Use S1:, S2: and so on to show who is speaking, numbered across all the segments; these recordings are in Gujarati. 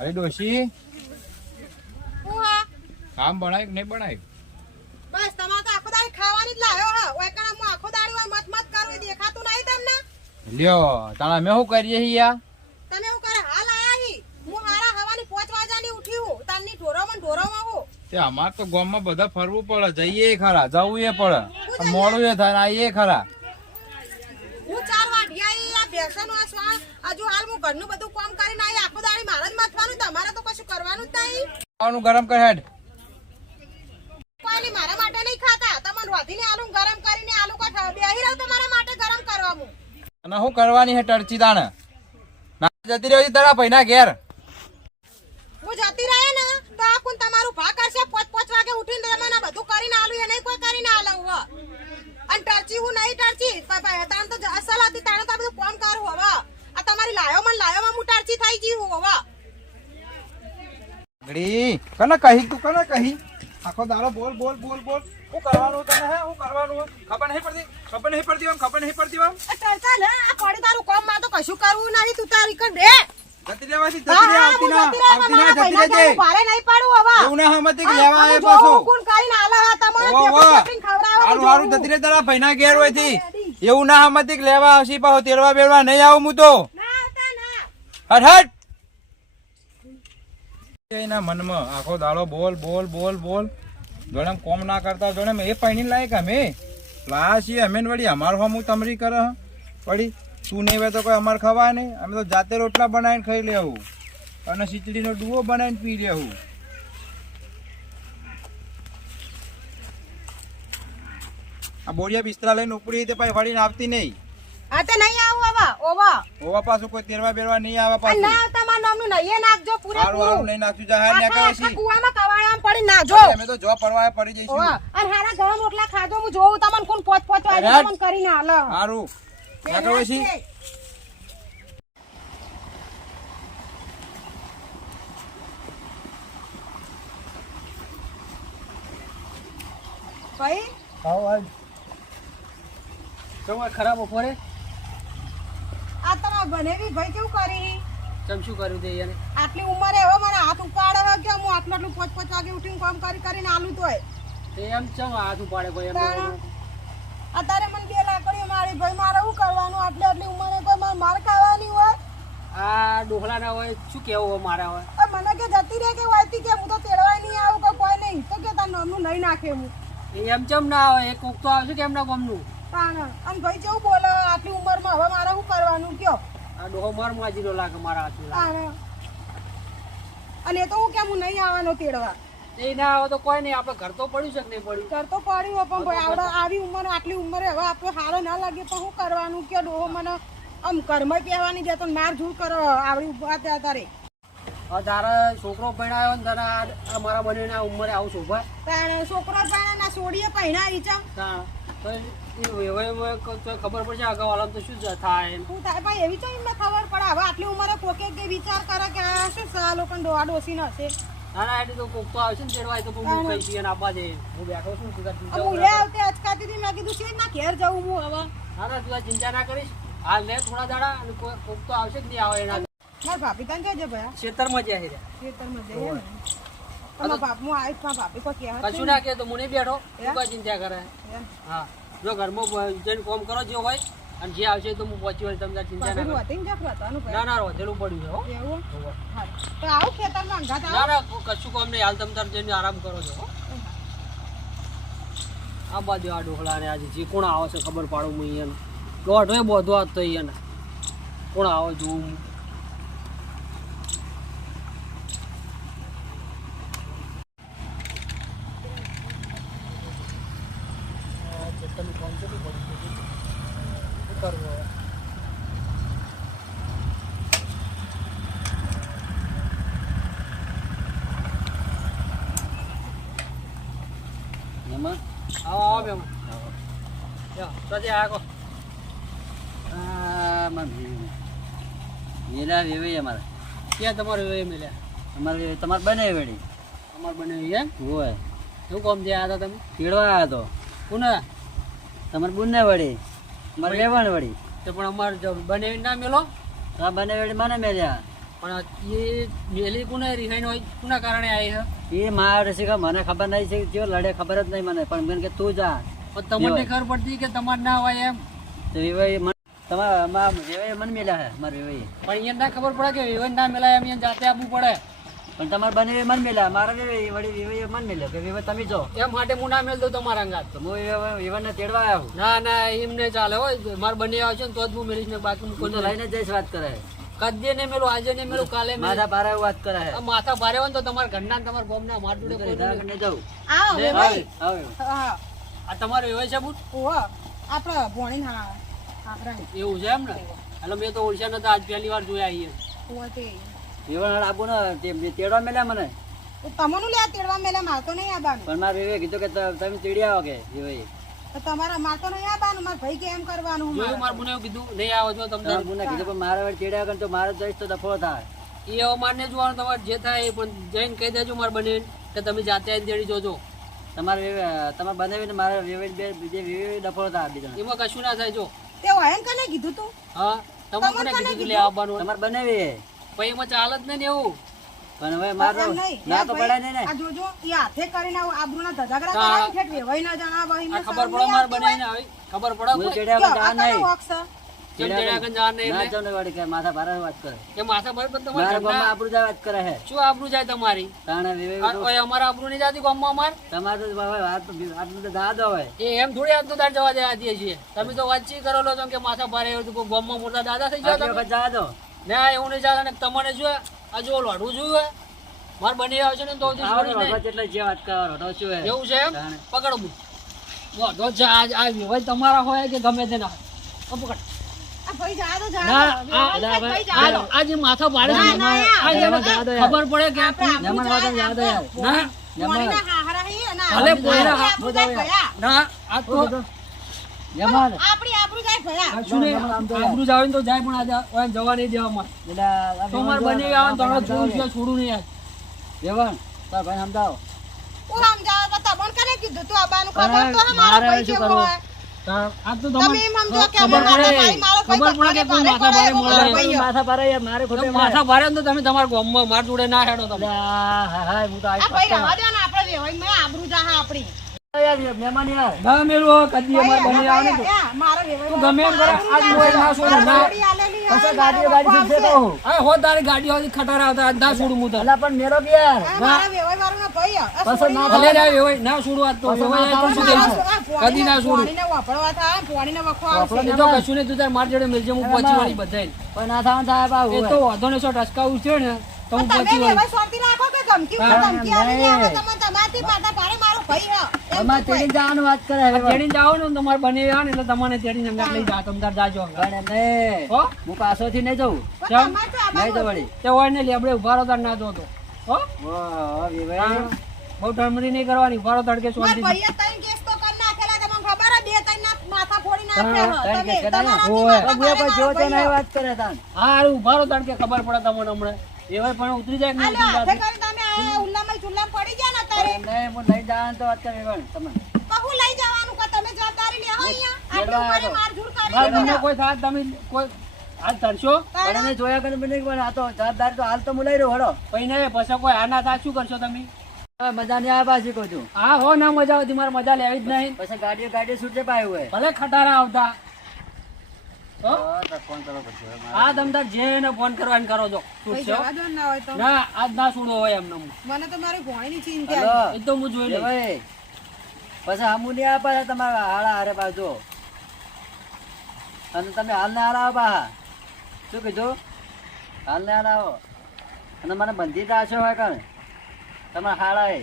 S1: અરે ડોશી.
S2: હું હા?
S1: કામ બનાય કે નહીં બનાય?
S2: બસ તમારે તો આખો દાડી ખાવાની જ લાયો હા. ઓય કણા હું આખો દાડી વાર મત મત કરું દેખાતું નહીં તમને?
S1: લ્યો તાણા મેં શું કરીએ હિયા
S2: તમે હું કરે હાલ આયા હી. હું હારા હવાની પાંચ વાગ્યાની ઉઠી હું. તારની ઢોરામાં ઢોરામાં હું.
S1: તે અમાર તો ગામમાં બધા ફરવું પડે જઈએ ખરા જવું એ પડે. મોડું એ થાય આઈએ ખરા.
S2: હજુ હાલ હું ઘરનું બધું કામ કરીને આવી આખો દાડી મારે જ માથવાનું તમારે તો કશું કરવાનું જ નહીં.
S1: ખાવાનું ગરમ કર હેડ.
S2: કોઈ મારા માટે નહીં ખાતા. તમને રોધીને આલુ ગરમ કરીને આલુ કો બેહી રહો તમારા માટે ગરમ કરવાનું.
S1: અને હું કરવાની હે ટરચી તાણે ના જતી રહ્યો તારા ભાઈના ઘેર.
S2: હું જતી રહે ને તો આ કોણ તમારું ભા કરશે પોચ પોચ વાગે ઉઠીને તમને આ બધું કરીને આલુ એને કોઈ કરીને આલુ હો અને ટરચી હું નહીં ટરચી તાણ તો અસલ હતી તાણે તો આ બધું કોમ કરું હવે આ તમારી લાયો મને લાયો માં હું ટરચી થઈ જી હું હવે
S1: ગડી કને કહી? તું કને કહી? આખો દારો બોલ બોલ બોલ બોલ. શું કરવાનું તને હે? શું કરવાનું? ખબર નહીં પડતી? ખબર નહીં પડતી આમ ખબર નહીં પડતી આમ
S2: આ ટરચા આ પડે તારું કામમાં તો કશું કરવું નહીં તું તારી કર દે
S1: જતી રહેવાથી જતી રહે આવતી ના આવતી ના જતી રહેજે.
S2: ભારે નહીં પાડું હવે.
S1: એવું ના હમતી કે લેવા આવે પાછો.
S2: હું કોણ કરીને આલે હા, તમારે
S1: ઓહો,
S2: ટેપુ
S1: ઓહો.
S2: ટેપીને ખવડાવો
S1: હારું
S2: તો
S1: હારું
S2: જોવું.
S1: જતી રહે તારા ભાઈના ઘેર હોયથી. એવું ના હમતી કે લેવા આવશી પાછો તેડવા બેડવા નહીં આવું હું તો.
S2: ના.
S1: હટ હટ. એના મનમાં આખો દાડો બોલ બોલ બોલ બોલ. જોડે કોમ ના કરતા જોડે એ પૈણી લાયક અમે. છીએ અમે વળી અમાર હું તમરી કરે વળી તું નહીં હોય તો કોઈ અમાર ખવાય નહીં. અમે તો જાતે રોટલા બનાવીને ખાઈ લેવું. અને ખીચડીનો ડુવો બનાવીને પી લેવું. આ બોરિયા બિસ્તરા લઈને ઉપડી તે પાછી વળીને આવતી નહીં.
S2: આ તો નહીં આવું હવે ઓવા.
S1: હોવા પાછું કોઈ તેરવા બેરવા નહીં આવે પાછું.
S2: નામનું નહીં. નાખજો
S1: પૂરે
S2: પૂરું
S1: નહીં નાખશું જા હાર
S2: આખા
S1: નીકળે
S2: કુવામાં કવાળામાં પડી નાખજો.
S1: અમે તો જો પરવાય પડી જઈશું.
S2: અને હારા ઘઉં રોટલા ખાજો હું જોઉં તમને કોણ પોચ પોચ
S1: આવી.
S2: તમને કરીને હાલો.
S1: નીકળે છે
S2: ભાઈ?
S3: તમારે ખરાબ બપોરે
S2: આ તમારા બનેવી ભાઈ કેવું કરી?
S3: ચમ શું કર્યું છે એને?
S2: આટલી ઉંમરે હવે મને હાથ ઉપાડે કે હું આટલું આટલું પાંચ પાંચ વાગે ઉઠીને કામ કરી કરીને આલું તોય
S3: તે એમ ચમ હાથ ઉપાડે ભાઈ એમ
S2: અત્યારે મને બે લાકડીઓ મારી ભાઈ મારે શું કરવાનું? આટલી આટલી ઉંમરે કોઈ મારે માર ખાવાની હોય?
S3: આ ડોહલા ના હોય શું કેવું હોય મારા હોય?
S2: મને કે જતી રહે કે વાયતી કે હું તો તેડવાય નહીં આવું કે કોઈ નહીં. તો કે તાર નામનું નહીં નાખે હું.
S3: એમ ચમ ના હોય એક કોક તો આવશે કે એમના ગમનું
S2: તાણ. અને ભાઈ કેવું બોલે? આટલી ઉંમરમાં હવે મારે શું કરવાનું? કયો?
S3: આ ડોહો માર માજીનો લાગે મારા હાથમાં લાગે.
S2: અને તો હું કેમ હું નહીં આવવાનો તેડવા?
S3: એ ના આવે તો કોઈ નહીં આપણે ઘર તો પડ્યું છે કે નહીં પડ્યું?
S2: ઘર તો પડ્યું પણ ભાઈ આવડે આવી ઉંમરે આટલી ઉંમરે હવે આપણે સારો ના લાગે તો શું કરવાનું? કે ડોહો મને આમ ઘરમાં કહેવાની દે તો માર ઝૂડ કરો આવડી ઊભા ત્યાં તારે.
S3: તારા છોકરો ભણાયો ને આ મારા બનીને ઉંમરે આવું શોભા
S2: તાણે છોકરો પણ ના સોડીએ પહેણા ઈ
S3: ખબર પડશે આગળ તો શું જ થાય.
S2: શું થાય ભાઈ એવી તો એમને ખબર પડે. હવે આટલી ઉંમરે કોકે કે વિચાર કરે કે આ શું લોકો ડોહા ડોસી હશે.
S3: ના ના એટલે તો કોક તો આવશે ને તેડવાય તો હું કઈ છીએ આપવા દે હું બેઠો છું તું તાર
S2: હું
S3: ના
S2: આવતે અચકાતી હતી મેં કીધું છે ના ઘેર જવું હું હવે.
S3: ના ના તું ચિંતા ના કરીશ. હાલ લે થોડા દાડા અને કોક તો આવશે નહીં આવે એના.
S2: ભાભી તને કહેજે ભાઈ
S3: ખેતરમાં જ્યાં છે
S2: ખેતરમાં જઈએ
S3: કશું ના. કે તો મને બેઠો કઈ ચિંતા કરે? હા? જો ઘરમાં જઈને કોમ કરો જે હોય અને જે આવશે તો હું પહોંચી વળે તમે ચિંતા ના કરો.
S2: ને
S3: ના રોધેલું પડ્યું છે હો.
S2: તો આવું ખેતરમાં
S3: ના ના કશું કામ નહીં. હાલ તમે તાર જઈને આરામ કરો છો આ બાજુ આ ઢોકળા ને આજે જે કોણ આવે છે ખબર પાડું હું અહીંયા દોઢ હોય બધો આ તો અહીંયા કોણ આવે જોઉં હું. આ ખેતરનું કામ કેટલું પડ્યું છે. શું કરવું હવે?
S4: એમાં?
S3: આવો આવો બેમાં સજે આ કો
S4: આ મેલા વેવાઈ અમારે.
S3: ક્યાં તમારે એ મળ્યા
S4: અમારે તમારે બને વળી.
S3: અમારે બને એમ?
S4: હોય.
S3: શું કામ થયા હતા તમે?
S4: કેળવા આવ્યા તો.
S3: કોને?
S4: તમારે બુને વળી મારે લેવાણ વળી.
S3: તો પણ અમારે જો બને ના મેલો?
S4: આ બને વળી મને મેલ્યા.
S3: પણ એ મેલી કોને રિહાઈન હોય કોના કારણે આવી છે?
S4: એ મારે છે કે મને ખબર નહીં છે જો લડે ખબર જ નહીં મને પણ મને કે તું જા.
S3: પણ તમને ખબર પડતી કે તમારે ના હોય એમ?
S4: તો મને તમારા મને મેલ્યા હે મારા વિવાહ.
S3: પણ અહીંયા ના ખબર પડે કે વિવાહ ના મેલાય એમ જાતે આપવું પડે.
S4: પણ તમારે બને મન મેલા મારા વળી વિવાહ મન મેલો કે વિવે તમે જો.
S3: એમ માટે હું ના મેલ દઉં તમારા અંગાત.
S4: તો હું વિવાહને તેડવા આવ્યો
S3: ના ના એમ નહીં ચાલે હોય મારે બંને છે ને તો જ હું મેળીશ ને બાકી હું કોઈ
S4: લઈને જઈશ વાત કરે.
S3: કદે ને મેલું આજે ને મેલું કાલે મેલું
S4: માથા ભારે વાત કરે.
S3: આ માથા ભારે હોય ને તો તમારા ઘરના ને ગોમ ગામના માર જોડે કોઈ
S4: જાઉં.
S2: આવો ભાઈ
S4: આવે
S2: હા.
S3: આ તમારો એવો છે બુટ?
S2: ઓહો આપણે ભોણી હા આપણે
S3: એવું છે એમ ને એટલે મેં તો ઓળખ્યા નતા આજ પહેલી વાર જોયા અહીંયા.
S4: આપું ને તેડવા મેલ્યા મને.
S2: તો તમનું લે તેડવા મેલે માર નહીં આવવાનું.
S4: પણ મારે કીધું કે તમે તેડી આવો કે
S2: તો તમારા માર નહીં આવવાનું માર ભાઈ કે એમ કરવાનું
S3: જોયું
S2: મારે.
S3: બુને કીધું? નહીં આવો છો
S4: તમને. બુને કીધું પણ મારા તેડ્યા વગર તો મારે જઈશ તો દફો થાય.
S3: એ હવે મારને જોવાનું તમારે જે થાય એ પણ જઈને કહી દેજો મારા બને. કે તમે જાતે આવીને તેડી જોજો.
S4: તમારે તમારે બનાવીને મારા વિવાહ બે બીજે વિવાહ ડફો હતા બીજા
S3: એમાં કશું ના થાય જો.
S2: તે વાયન કને કીધું તું?
S3: હા? તમારે કોને કીધું તું લે આવવાનું?
S4: તમારે બનાવી
S3: પછી એમાં ચાલે જ નહીં એવું.
S4: પણ હવે મારો ના તો પડાય નહીં ને.
S2: આ જોજો ઈ હાથે કરીને આબરૂના ધજાગરા કરાવી ઠેઠ વેવાઈ ન જણાવો એમને
S3: આ ખબર પડે
S2: નહીં
S3: મારે
S2: આવતી
S3: આવી. ખબર પડે
S4: હું
S3: કોઈ?
S4: વગર
S2: કયો?
S4: જવા
S2: આ કનો
S4: નહીં.
S2: વોક છે?
S3: વગર જવાનું નહીં
S4: ના
S3: એટલે?
S4: ચાલે કે માથા ભારે વાત કરે.
S3: કે માથા ભારે પણ
S4: મારા ગામમાં
S3: ઘરના
S4: આપણું વાત કરે છે
S3: શું આબરૂ જાય તમારી?
S4: તાણે વિવાહ
S3: આ ઓય અમારા આબરૂ નહીં જાતી ગામમાં અમાર?
S4: તમારે તો વાત આટલું તો દાદ હોય.
S3: એ એમ થોડી આજ તો તાર જવા દેવા દઈએ છીએ તમે તો વાતચીત કરો લો છો કે માથા ભારે એવું તો ગામમાં મોટા દાદા થઈ
S4: જાય
S3: જાવ
S4: જવા દો.
S3: ના એવું નહીં ચાલે તમને જો આ જો લડવું જોયું મારે બની બની છે ને તો
S4: આવો એટલે જે વાત કરો
S3: એવું છે એમ?
S4: પકડવું
S3: પકડો વાંધો છે આ આ વિવાહ તમારા હોય કે ગમે તે ના હોય. પકડ માથા
S2: યાર.
S3: ખબર પડે કે. ના
S2: આપણી
S3: જાવે તો જાય પણ આજે જવા નહીં દેવા તો મારે બની આવે તો છોડું નહીં આજ.
S4: જવાન તાર ભાઈ સમજાવો.
S2: હું સમજાવો તો તમને કને કીધું તું આવવાનું? ખબર તો હે ભાઈ કેવો હોય.
S3: તાર- આ તો
S2: તમે
S3: તમને
S2: એમ સમજો કે
S3: ખબર
S2: અમારા
S3: પડે
S2: ભાઈ મારો ભાઈ
S3: ખબર પડે કે કોઈ
S2: ભારે
S3: માથા ભારે
S2: પડે,
S3: મળે
S2: મારો ભાઈ.
S4: માથા પારે યાર મારે ખોટે
S3: તો માથા ભારે ને માર જોડે ના
S2: ને
S3: ના કદી અમાર બની આવે ને તું ગમે એમ કરે, આજ મોય ના છોડે, ના.
S4: પછી ગાડી તો
S3: આ હો તારી ગાડી ખટારા આવતા આજ ના છોડું હું
S4: પણ કે યાર પછી ના
S3: ભલે ના વેવાય ના. છોડું આજ તો. વેવાય શું કહીશું કદી ના છોડું
S2: પોણીને વાપરવા પોણીને આવશે.
S3: તો કશું તું તાર માર મિલજે હું પહોંચી વળી બધાય
S4: પણ ના થાય બાબુ
S3: એ તો વાંધો નહીં સો ટસકાવું છે ને તો હું
S2: તમે
S3: પહોંચી વળી.
S2: વેવાઈ રાખો કે ધમકી ધમકી આવે તમારાથી માથા ભારે
S4: તેડી જવાનું વાત કરે હવે.
S3: તમારે બની ને એટલે તમને લઈ જાજો
S4: પણ નહીં.
S3: હો?
S4: હું નહીં જઉં.
S3: કેમ?
S4: નહીં તો વળી
S3: તે હોય ને લેબડે ઊભા રહો તાર ના જોતો હો? બહુ ટમરી નહીં કરવાની ઊભા રહો તડકે
S2: સોંધી
S3: શાંતિથી.
S2: ભાઈએ કેસ તો કરી નાખેલા, તમને ખબર બે ના માથા ફોડી નાખ્યા તમે
S3: ઓય.
S4: તો નહીં વાત કરે તાન.
S3: હા હારું ઊભા રહો તડકે ખબર પડે તમને હમણાં. એવાય પણ ઉતરી જાય કે નહીં
S2: લે,
S3: ઉતરી
S2: હાથે
S3: જાતી?
S2: કરીને તમે આ ઉલ્લામાં ચૂલ્લામાં પડી ગયા ને
S4: પણ
S2: તારે.
S4: એમ નહીં, હું લઈ જવાનું તો વાત કરી પણ તમે
S2: કહું લઈ જવાનું કો તમે જવાબદારી લેહો અહીંયા? આટલું ઉંમરે મારઝૂડ કરી
S3: મારા કોઈ સાથ તમે કોઈ તરશો
S4: પણ એને જોયા કરે મને પણ આ તો જવાબદારી તો હાલ તો હું લઈ રહ્યો હળો.
S3: પછી નહીં પછી કોઈ આના ના થાય શું કરશો તમે?
S4: હવે મજા નહીં આવે પાછી કહું છું
S3: હા હો ના મજા આવતી મારે મજા લેવી જ નહીં.
S4: પછી ગાડીઓ ગાડીઓ છૂટે પાયું હોય
S3: ભલે ખટારા આવતા હો?
S4: હા, તો ફોન કરવો પડશે હવે મારે.
S3: આ તમ જે એને ફોન કરવાનો કરો છો? છૂટશો?
S2: જવા દો ને ના હોય તો.
S3: ના આજ ના છોડો હોય એમને
S2: મને તો મારી ભોણીની ચિંતા
S3: એ તો હું જોઈ
S4: એ પછી હમું નહીં આવે પાછા તમારા હાડા હારે પાછો. અને તમે હાલ ને હાલ આવો શું કીધું? હાલ ને હાલ આવો અને મને બંધી રાખ્યો હોય કણ. તમારા એ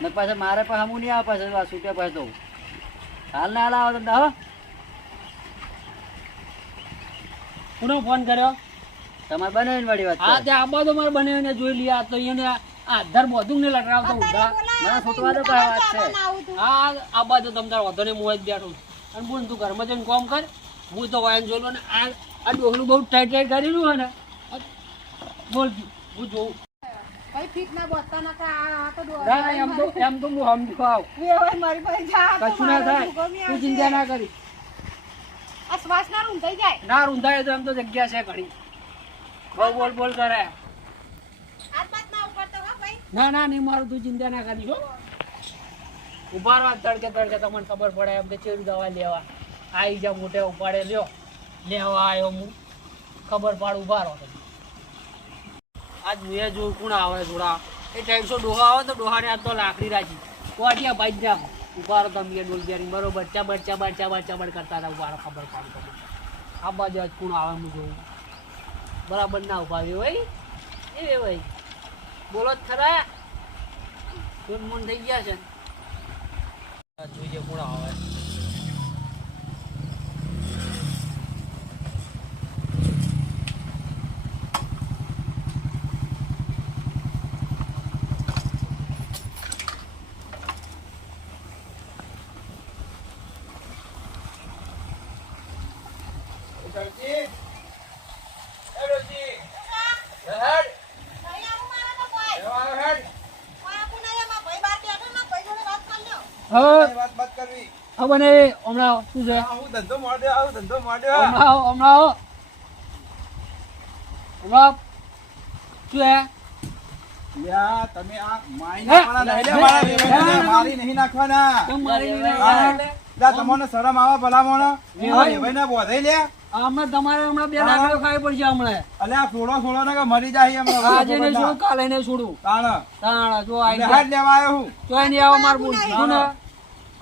S4: ને પાછા મારે પણ હમુ નહીં આવે પાછા આ પાછો હાલ ને હાલ આવો તમે હો.
S3: કોનો ફોન કર્યો?
S4: તમારે બનાવીને વાળી વાત
S3: હા
S4: ત્યાં
S3: તે તો મારે બનાવીને જોઈ લઈએ આ તો એને આ આધાર બધું ને લટરાવતો ઉધા
S4: મને છૂટવા દો કઈ વાત છે.
S2: હા આબા તું.
S3: તમ તાર વધો ને હું જ બેઠો અને બોલ તું ઘરમાં જઈને કોમ કર. હું તો વાયન જોઈ ને આ આ ડોહલું બહુ ટાઈટ ટાઈટ કરેલું હોય ને. બોલ હું જોઉં.
S2: ભાઈ ફીટ ના બોલતા નતા. આ- આ તો દો-
S3: એમ તો એમ તો હું સમજુ આવ.
S2: મારી પાસે જા,
S3: કશું ના થાય. તું ચિંતા ના કરી.
S2: આ શ્વાસ ના રૂંધાઈ જાય.
S3: ના રૂંધાય તો એમ તો જગ્યા છે ઘણી. બહુ બોલ બોલ કરે.
S2: ના
S3: ના નહીં મારું તું ચિંતા ના કરી હો. ઊભા રહો તડકે તડકે તમને ખબર પડે એમ કે ચેરી દવા લેવા આવી. જા મોટે ઉપાડે લ્યો. લેવા આવ્યો હું. ખબર પાડ ઊભા રહો તમે. આજ મેં જોયું કોણ આવે થોડા એ ટાઈમસો ડોહા આવે તો ડોહાને આ તો લાકડી રાખી. કોટિયા ભાઈ ઊભા રહો તમે ડોલ બેરી બરોબર? ચાબર ચાબર ચાબર ચાબર કરતા હતા ઊભા રહો, ખબર કામ તમને. આ બાજુ કુણ આવે, હું જોઉં. બરાબર ના ઊભા રહ્યો ભાઈ એ ભાઈ બોલો જ ખરા. મૂન થઈ ગયા છે? જોઈએ કોણ આવે
S1: ડોશી? એ ડોશી? હેડ.
S2: નહીં આવું મારે તો કોઈ
S1: લેવા આવ્યો હેડ.
S2: કોઈ આપું નહીં એમાં ભાઈ બહાર બેઠો ને ભાઈ જોડે વાત કરી લો
S3: હવે
S1: એ વાત બાત
S3: હવે હમણાં શું છે?
S1: ધંધો માંડ્યો ધંધો માંડ્યો
S3: હમણાં હમણાં હમણાં શું હે?
S1: યા, તમે આ મારા નહીં નાખવાના. તમને શરમ આવે ભલામણ.
S3: વેવાઈ.
S1: ને બોધાઈ લે.
S3: હમણાં તમારે હમણાં બે લાકડો ખાઈ પડશે હમણાં.
S1: અલે આ સોળો સોળો ને કે મરી જાય એમ
S3: આજે ને છોડું કાલે ને છોડું?
S1: તાણા.
S3: તાણા જો આઈ
S1: હાથ લેવા આવ્યો હું.
S3: તો નહીં આવો માર બોલ. ને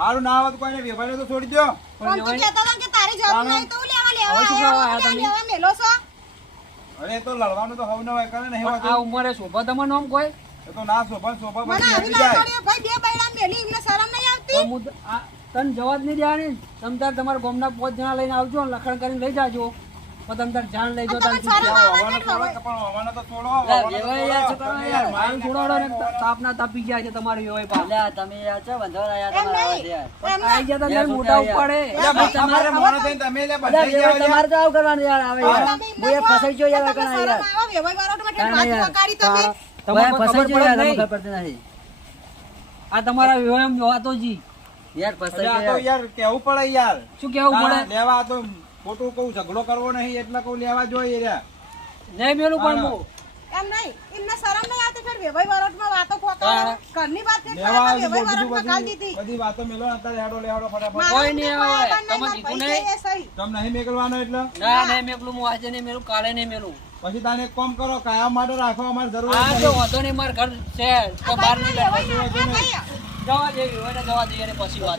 S1: હારું ના આવત કોઈને વેપારી તો છોડી દો
S2: પણ તું કહેતો હતો કે તારી જરૂર. નહીં તું લેવા લેવા આવ્યો લેવા મેલો છો?
S1: અરે તો લડવાનું તો હવ ન હોય કરે નહીં
S3: આ ઉંમરે શોભા તમારે નામ કોઈ?
S1: એ તો ના શોભા શોભા
S2: મને આવી
S1: હટી જાય.
S2: ભાઈ બે બૈડા મેલી એમને શરમ નહીં આવતી?
S3: તને જવા જ નહીં દેવાની? તમ તાર તમારા ગામના પાંચ જણા લઈને આવજો ને લખણ કરીને લઈ જાજો. પણ તમ તાર જાણ લઈ?
S2: આવે.
S3: ને. તાપના તાપી ગયા છે તમારે
S4: એવો તમે
S3: આઈ ગયા તમે મોટા ઉપાડે
S4: તમારે તો આવું કરવાનું યાર આવે યાર. ફસાઈ ગયો યાર
S2: આવે તમે
S3: તમને
S4: ભાઈ,
S3: ખબર
S4: ફસાઈ ગયો યાર
S3: નહીં?
S4: ખબર પડતી નથી.
S3: આ તમારા વેવાઈ વાતો જી.
S4: યાર
S1: આ તો
S4: યાર
S1: કેવું પડે યાર.
S3: શું કેવું પડે?
S1: લેવા તો ખોટું કહું ઝઘડો કરવો નહીં એટલે કહું લેવા જોઈએ રે.
S3: નહીં મેલું પણ
S1: હું.
S2: એમ નહીં એમને શરમ નહીં આવતી ફેર વેવાઈ વરોટમાં વાતો પકાડો ઘરની વાત કે
S1: લેવા
S2: વેવાઈ વરોટમાં
S1: કાલ
S2: દીધી.
S1: બધી વાતો મેલો ને અત્યારે હેડો લેવાડો ફટાફટ.
S3: કોઈ નહીં આવે. તમે કીધું નહીં?
S2: છે.
S1: તમ નહીં મેકલવાનો એટલે?
S3: ના નહીં મેકલું હું આજે નહીં મેલું કાલે નહીં મેલું.
S1: પછી તાને કોમ કરો કાયમ માટે રાખો અમારે જરૂર
S3: આ
S1: નથી.
S3: જો વાંધો નહીં માર ઘર છે તો
S2: આ
S3: બહાર નહીં
S2: વેવાઈ
S3: જવા
S2: નાખ્યા ભાઈ.
S3: જવા દેવી હોય ને જવા દઈએ ને પછી વાત.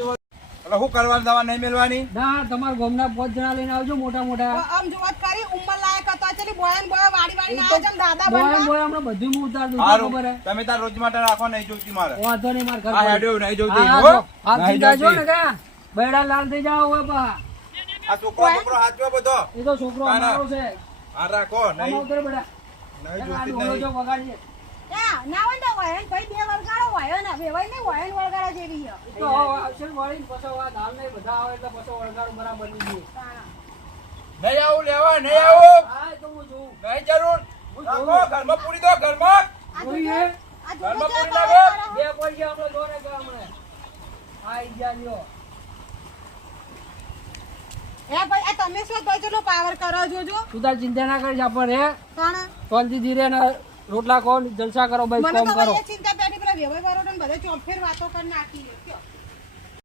S1: એટલે શું કરવાનું દવા નહીં મેલવાની
S3: ના તમારા ગામના પાંચ જણા લઈને આવજો મોટા મોટા.
S2: આમ જોત કરી ઉંમર લાયક હતો ચલી બોયન બોય વાડી વાડી ના
S3: તો
S2: આવે છે ને દાદા
S3: બોય બોય હમણાં બધું હું ઉતાર દઉં ખબર હે?
S1: તમે તાર રોજ માટે રાખો નહીં જોઈતી મારે.
S3: વાંધો નહીં માર ઘર
S1: આ હેડ્યો નહીં જોઈતી.
S3: હો? જો. હાલ જો ને કા? બૈડા લાલ થઈ જાવ હવે
S1: આ છોકરો છોકરો હાચવો બધો?
S3: એ તો છોકરો
S1: ના, ના.
S3: અમારો છે.
S1: આ રાખો નહીં. નહીં નહીં.
S2: ના ના હોય ને વાયન ભાઈ બે વળગાડો વાયો ને નહીં વાયન વળગાડા જેવી
S3: તો હવે વળીને પછી વાત હાલ નહીં બધા આવે એટલે પછી વળગાડું બરાબરની દે.
S1: નહીં આવું લેવા નહીં આવું.
S3: હા તો હું જોઉં.
S1: નહીં જરૂર. રાખો ઘરમાં પૂરી દો ઘરમાં.
S2: આ
S1: ઘરમાં પૂરી
S3: આપણે ગયા હમણાં. લ્યો.
S2: ભાઈ તમે શું ભાઈ ચલો પાવર કરો જોજો
S3: તું તાર ચિંતા ના કરી આપણે. હે ધીરે ને રોટલા ખો જલસા કરો ભાઈ
S2: મને તો
S3: કરો
S2: ચિંતા પેટી પેલા વેવાઈ વાળો ને બધે ચોફેર વાતો કરી નાખી?